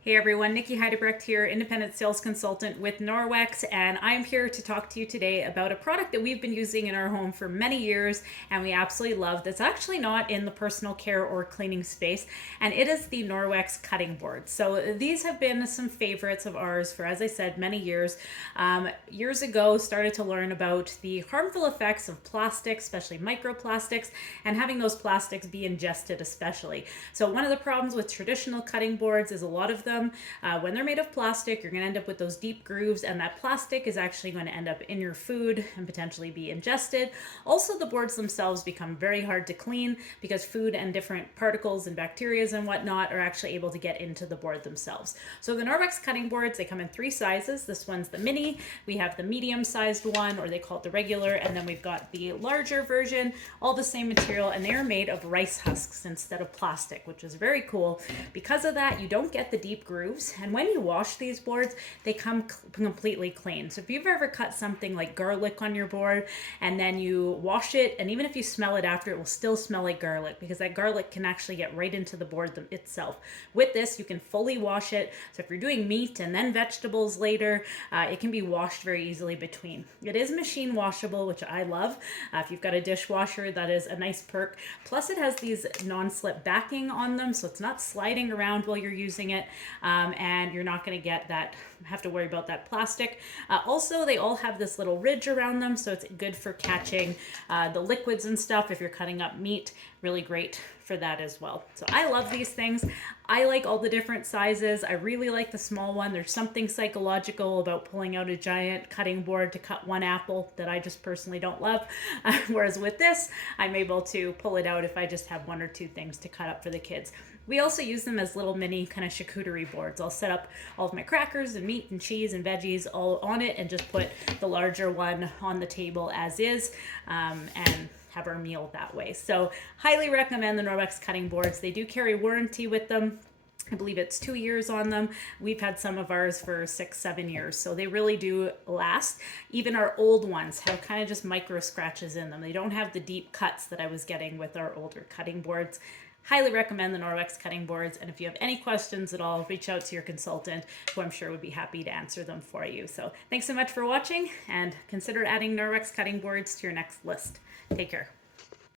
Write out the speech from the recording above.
Hey everyone, Nikki Heidebrecht here, independent sales consultant with Norwex, and I'm here to talk to you today about a product that we've been using in our home for many years and we absolutely love that's actually not in the personal care or cleaning space, and it is the Norwex cutting board. So these have been some favorites of ours for, as I said, many years. Years ago, started to learn about the harmful effects of plastics, especially microplastics, and having those plastics be ingested especially. So one of the problems with traditional cutting boards is a lot of them, when they're made of plastic, you're going to end up with those deep grooves, and that plastic is actually going to end up in your food and potentially be ingested. Also, the boards themselves become very hard to clean because food and different particles and bacteria and whatnot are actually able to get into the board themselves. So the Norwex cutting boards, they come in three sizes. This one's the mini, we have the medium sized one, or they call it the regular, and then we've got the larger version, all the same material, and they are made of rice husks instead of plastic, which is very cool. Because of that, you don't get the deep grooves, and when you wash these boards, they come completely clean. So if you've ever cut something like garlic on your board and then you wash it, and even if you smell it after, it will still smell like garlic because that garlic can actually get right into the board itself. With this, you can fully wash it. So if you're doing meat and then vegetables later, it can be washed very easily between. It is machine washable, which I love. If you've got a dishwasher, that is a nice perk. Plus it has these non-slip backing on them, so it's not sliding around while you're using it. And you're not going to have to worry about that plastic. Also, they all have this little ridge around them, so it's good for catching the liquids and stuff if you're cutting up meat. Really great for that as well. So I love these things. I like all the different sizes. I really like the small one. There's something psychological about pulling out a giant cutting board to cut one apple that I just personally don't love. Whereas with this, I'm able to pull it out if I just have one or two things to cut up for the kids. We also use them as little mini kind of charcuterie boards. I'll set up all of my crackers and meat and cheese and veggies all on it and just put the larger one on the table as is, and have our meal that way. So highly recommend the Norwex cutting boards. They do carry warranty with them. I believe it's 2 years on them. We've had some of ours for 6-7 years, so they really do last. Even our old ones have kind of just micro scratches in them. They don't have the deep cuts that I was getting with our older cutting boards. Highly recommend the Norwex cutting boards, and if you have any questions at all, reach out to your consultant, who I'm sure would be happy to answer them for you. So thanks so much for watching, and consider adding Norwex cutting boards to your next list. Take care.